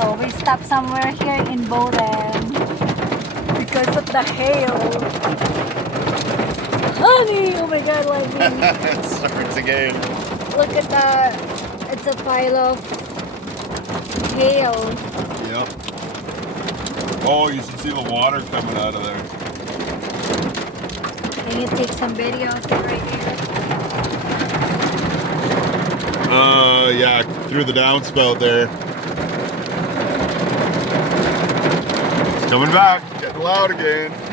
So we stopped somewhere here in Bowden because of the hail. Honey, oh my god, like It starts again. look at that. It's a pile of hail. Yep. Oh, you should see the water coming out of there. Can you take some video of it right here? Yeah, through the downspout there. It's coming back, getting loud again.